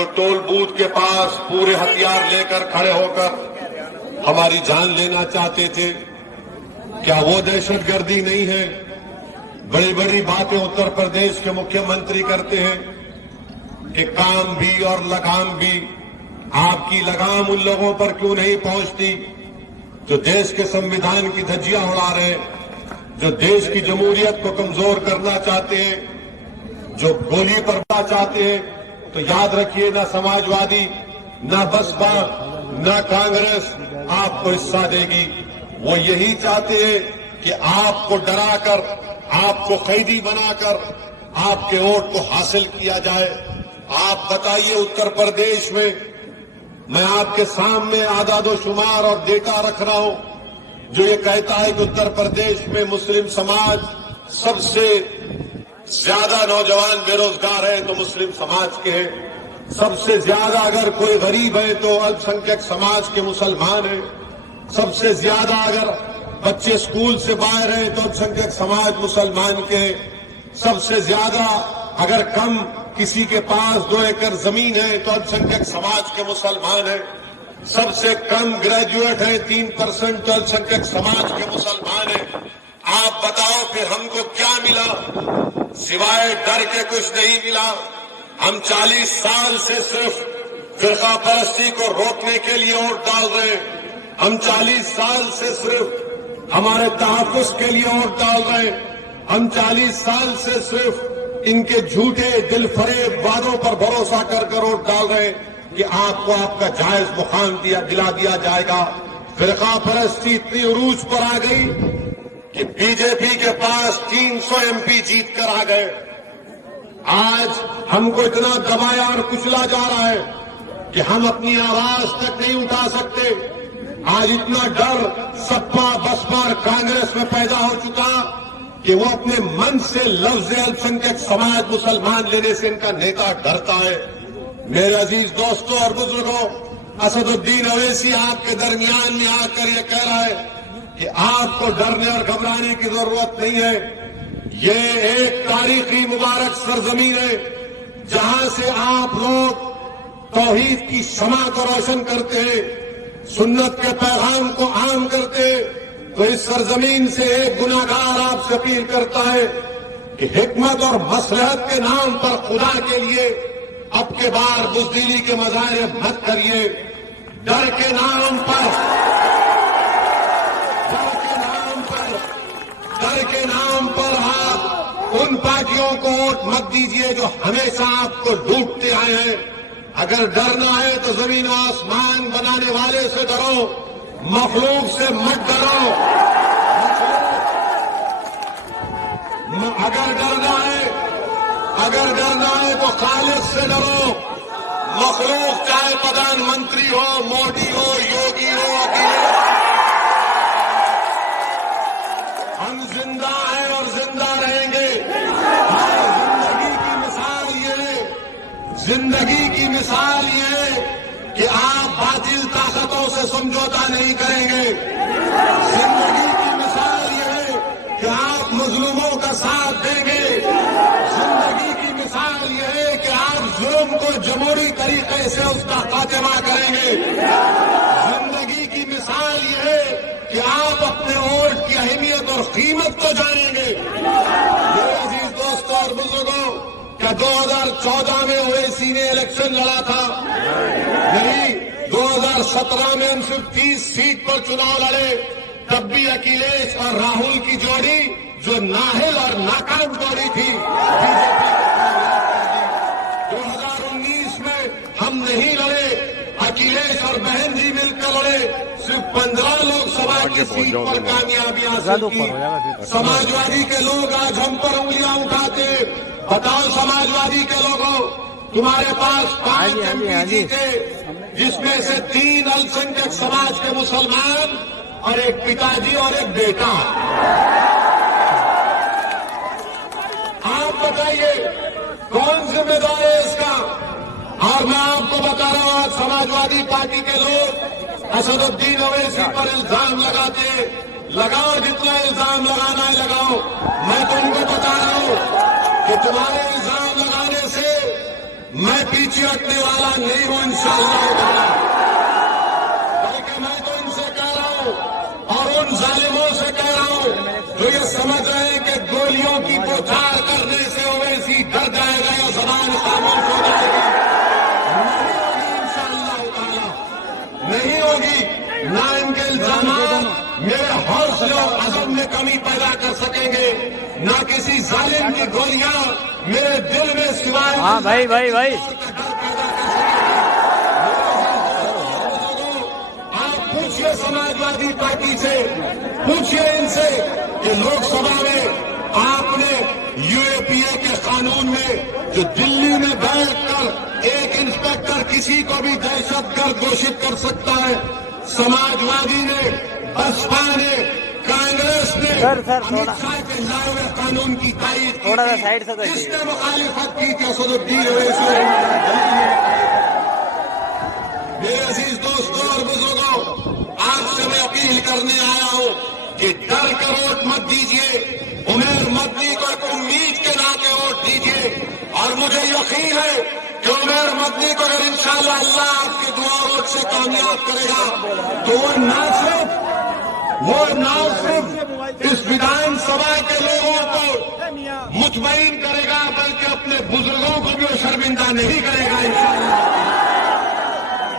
جو tool both کے پاس پورے ہتھیار لے کر کھڑے ہو کر ہماری جان لینا چاہتے تھے، کیا وہ دہشت گردی نہیں ہے؟ بڑی بڑی باتیں اتر پردیش کے مکھیہ منتری کرتے ہیں کہ کام بھی اور لگام بھی، آپ کی لگام ان لوگوں پر کیوں نہیں پہنچتی جو دیش کے سمویدھان کی دھجیاں اڑا رہے ہیں، جو دیش کی جمہوریت کو کمزور کرنا چاہتے ہیں، جو گولی پر بڑھنا چاہتے ہیں؟ تو یاد رکھیے، نہ سماجوادی، نہ بسپا، نہ کانگریس آپ کو حصہ دے گی۔ وہ یہی چاہتے ہیں کہ آپ کو ڈرا کر، آپ کو قیدی بنا کر آپ کے ووٹ کو حاصل کیا جائے۔ آپ بتائیے، اتر پردیش میں آپ کے سامنے اعداد و شمار اور ڈیٹا رکھ رہا ہوں جو یہ کہتا ہے کہ اتر پردیش میں مسلم سماج سب سے زیادہ نوجوان بے روزگار ہے تو مسلم سماج کے ہیں، سب سے زیادہ اگر کوئی غریب ہے تو الپ سنکھیک سماج کے مسلمان ہیں، سب سے زیادہ اگر بچے اسکول سے باہر ہیں تو الپ سنکھیک سماج مسلمان کے ہیں، سب سے زیادہ اگر کم کسی کے پاس 2 ایکڑ زمین ہے تو الپ سنکھیک سماج کے مسلمان ہیں، سب سے کم گریجویٹ ہے 3% تو الپ سنکھیک سماج کے مسلمان ہیں۔ آپ بتاؤ پھر ہم کو کیا ملا؟ سوائے ڈر کے کچھ نہیں ملا۔ ہم 40 سال سے صرف فرقہ پرستی کو روکنے کے لیے ووٹ ڈال رہے ہیں، ہم 40 سال سے صرف ہمارے تحفظ کے لیے ووٹ ڈال رہے ہیں، ہم 40 سال سے صرف ان کے جھوٹے دل فریب وعدوں پر بھروسہ کر ووٹ ڈال رہے ہیں کہ آپ کو آپ کا جائز مقام دلا دیا جائے گا۔ فرقہ پرستی اتنی عروج پر آ گئی کہ بی جے پی کے پاس 300 MP جیت کر آ گئے۔ آج ہم کو اتنا دبایا اور کچلا جا رہا ہے کہ ہم اپنی آواز تک نہیں اٹھا سکتے۔ آج اتنا ڈر سپا، بسپا اور کانگریس میں پیدا ہو چکا کہ وہ اپنے من سے لفظ الپ سنکھیک سماج مسلمان لینے سے ان کا نیتا ڈرتا ہے۔ میرے عزیز دوستوں اور بزرگوں، اسد الدین اویسی آپ کے درمیان میں آ کر یہ کہہ رہا ہے کہ آپ کو ڈرنے اور گھبرانے کی ضرورت نہیں ہے۔ یہ ایک تاریخی مبارک سرزمین ہے جہاں سے آپ لوگ توحید کی شمع کو روشن کرتے ہیں، سنت کے پیغام کو عام کرتے ہیں۔ تو اس سرزمین سے ایک گناہگار آپ سے اپیل کرتا ہے کہ حکمت اور مصلحت کے نام پر خدا کے لیے اب کے بار بزدلی کے مظاہرے مت کریے۔ ڈر کے نام پر آپ ان پارٹیوں کو ووٹ مت دیجیے جو ہمیشہ آپ کو لوٹتے آئے ہیں۔ اگر ڈرنا ہے تو زمین و آسمان بنانے والے سے ڈرو، مخلوق سے مت ڈرو۔ اگر ڈرنا ہے تو خالق سے ڈرو۔ مخلوق چاہے پردھان منتری ہو، مودی ہو، یوگی ہو، اکیلے، ہم زندہ ہیں اور زندہ رہیں گے۔ زندگی کی مثال یہ ہے کہ آپ باطل طاقتوں سے سمجھوتا نہیں کریں گے۔ زندگی کی مثال یہ ہے کہ آپ مظلوموں کا ساتھ دیں گے۔ زندگی کی مثال یہ ہے کہ آپ ظلم کو جمہوری طریقے سے اس کا خاتمہ کریں گے۔ زندگی کی مثال یہ ہے کہ آپ اپنے ووٹ کی اہمیت اور قیمت کو جانیں گے۔ میرے عزیز دوستوں اور بزرگوں، کیا 2014 میں اویسی نے الیکشن لڑا تھا؟ نہیں۔ 2017 میں ہم صرف 30 سیٹ پر چناؤ لڑے، تب بھی اکھلیش اور راہل کی جوڑی جو نااہل اور ناکام جوڑی تھی، بی جے پی 2019 میں ہم نہیں لڑے، اکھلیش اور بہن جی مل کر لڑے، صرف 15 لوک سبھا کی سیٹ پر کامیابی حاصل کی۔ سماجوادی کے لوگ آج ہم پر انگلیاں اٹھاتے، بتاؤ سماجوادی کے لوگوں، تمہارے پاس 5 MP جیتے جس میں سے 3 الپ سنکھیک سماج کے مسلمان اور ایک پتا جی اور ایک بیٹا۔ آپ بتائیے کون ذمہ دار ہے اس کا؟ اور میں آپ کو بتا رہا ہوں، آج سماجوادی پارٹی کے لوگ اسد الدین اویسی پر الزام لگاتے، لگاؤ جتنا الزام لگانا ہے لگاؤ۔ میں تو ان کو بتا رہا ہوں کہ تمہارے الزام لگانے سے میں پیچھے ہٹنے والا نہیں ہوں انشاءاللہ، بلکہ میں تو ان سے کہہ رہا ہوں اور ان ظالموں سے کہہ رہا ہوں جو یہ سمجھ رہے ہیں کہ گولیوں کی بوچھار کرنے سے اویسی ڈر جائے گا یا زبان خاموش ہو جائے گی، نہیں ہوگی انشاءاللہ تعالی، نہیں ہوگی۔ نہ ان کے الزامات میرے حوصلے اور عزم میں کمی پیدا کر سکیں گے، نہ کسی ظالم کی گولیاں میرے دل میں سوائے ہاں بھائی بھائی بھائی آپ پوچھئے سماجوادی پارٹی سے، پوچھئے ان سے کہ لوک سبھا میں آپ نے یو اے پی اے کے قانون میں جو دلی میں بیٹھ کر ایک انسپیکٹر کسی کو بھی دہشت گرد گھوشت کر سکتا ہے، سماجوادی نے، بسپا نے، کانگریس نے امت شاہ کے لائے ہوئے قانون کی تائید کی تھوڑا سا سائڈ سے کس نے مخالفت کی کہ اسد الدین اویسی؟ میرے عزیز دوستوں اور بزرگوں، آپ سے میں اپیل کرنے آیا ہوں کہ ڈر کر ووٹ مت دیجیے، عمیر مدنی کو ایک امید کے ناطے ووٹ دیجیے، اور مجھے یقین ہے کہ عمیر مدنی کو اگر انشاءاللہ اللہ آپ کے دعا ووٹ سے کامیاب کرے گا تو وہ نہ صرف اس ودھان سبھا کے لوگوں کو مطمئن کرے گا بلکہ اپنے بزرگوں کو بھی وہ شرمندہ نہیں کرے گا انشاءاللہ۔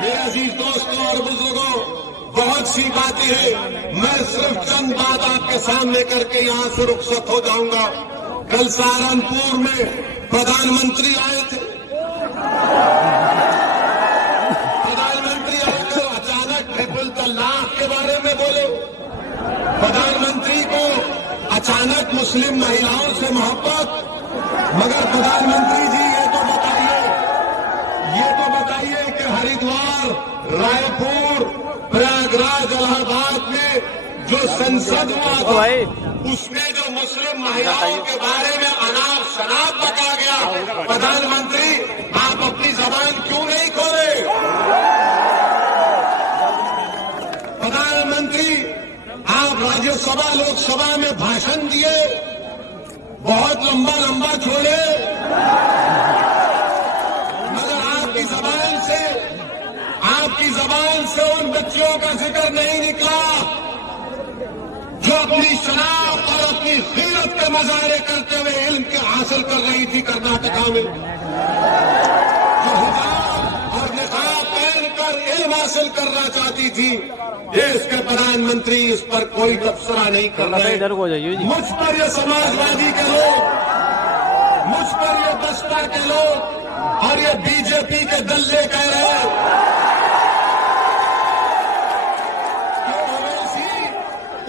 میرے عزیز دوستوں اور بزرگوں، بہت سی باتیں ہیں، میں صرف چند بات آپ کے سامنے کر کے یہاں سے رخصت ہو جاؤں گا۔ کل سہارنپور میں پردھان منتری آئے تھے، اچانک ٹرپل طلاق کے بارے میں بولے، پردھان منتری کو اچانک مسلم مہیلاؤں سے محبت، مگر پردھان منتری جی یہ تو بتائیے کہ ہریدوار، رائے پور، پریاگ راج، الہ آباد میں جو سنسد ہوا تھا اس میں جو مسلم مہیلاؤں کے بارے میں اناپ شناپ بکا گیا، پردھان منتری آپ اپنی زبان کیوں نہیں کھولے؟ پردھان منتری آپ راجیہ سبھا لوک سبھا میں بھاشن دیے، بہت لمبا چھوڑے، مگر آپ کی زبان سے ان بچیوں کا ذکر نہیں نکلا جو اپنی شناخت اور اپنی غیرت کے مظاہرے کرتے ہوئے علم کے حاصل کر رہی تھی کرناٹکا میں، جو حجاب اور نقاب پہن کر علم حاصل کرنا چاہتی تھی، دیش کے پردھان منتری اس پر کوئی تبصرہ نہیں کر رہے۔ مجھ پر یہ سماجوادی کے لوگ، مجھ پر یہ بسپا کے لوگ اور یہ بی جے پی کے دلے کہہ رہے ہیں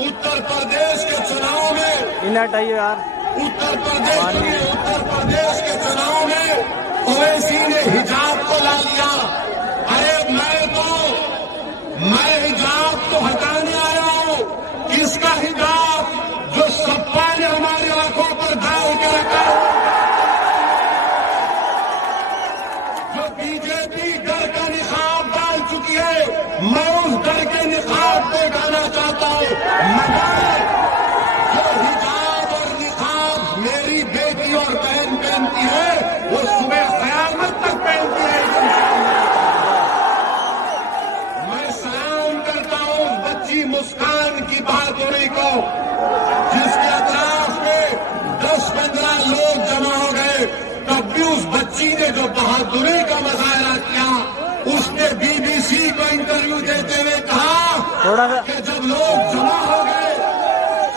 اتر پردیش کے چناؤ میں اتر پردیش کے چناؤ میں اویسی نے حجاب کو لا لیا۔ ارے میں حجاب تو ہٹانے آیا ہوں، کس کا حجاب؟ جو سپا نے ہماری آنکھوں پر ڈال کے رکھا، جو بی جے پی ڈر کا نقاب ڈال چکی ہے، میں اس ڈر کے نقاب کو اٹھانا چاہتا ہوں، مگر جو حجاب اور نقاب میری بیٹی اور بہن پہنتی ہے وہ صبح قیامت تک پہنتی ہے۔ میں سلام کرتا ہوں اس بچی مسکان کی بہادری کو، جس کے اطراف میں 10-15 لوگ جمع ہو گئے، تب بھی اس بچی نے جو بہادری کا مظاہرہ کیا، اس نے بی بی سی کو انٹرویو دیتے ہوئے کہا کہ جب لوگ جمع ہو گئے،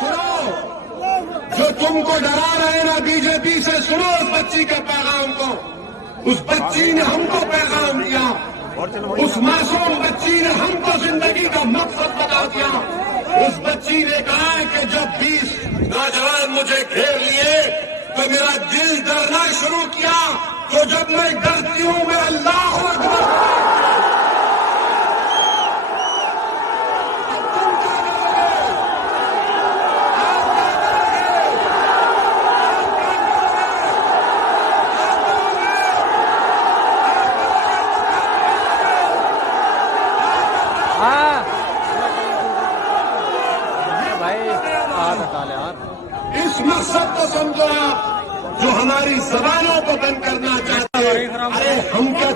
سنو، جو تم کو ڈرا رہے نا بی جے پی سے، سنو اس بچی کے پیغام کو۔ اس بچی نے ہم کو پیغام دیا، اس معصوم بچی نے ہم کو زندگی کا مقصد بتا دیا۔ اس بچی نے کہا کہ جب 20 نوجوان مجھے گھیر لیے تو میرا دل ڈرنا شروع کیا، تو جب میں ڈرتی ہوں میں اللہ اکبر۔ اس مقصد کو سمجھو آپ جو ہماری زبانوں کو بند کرنا چاہتے ہیں۔ ارے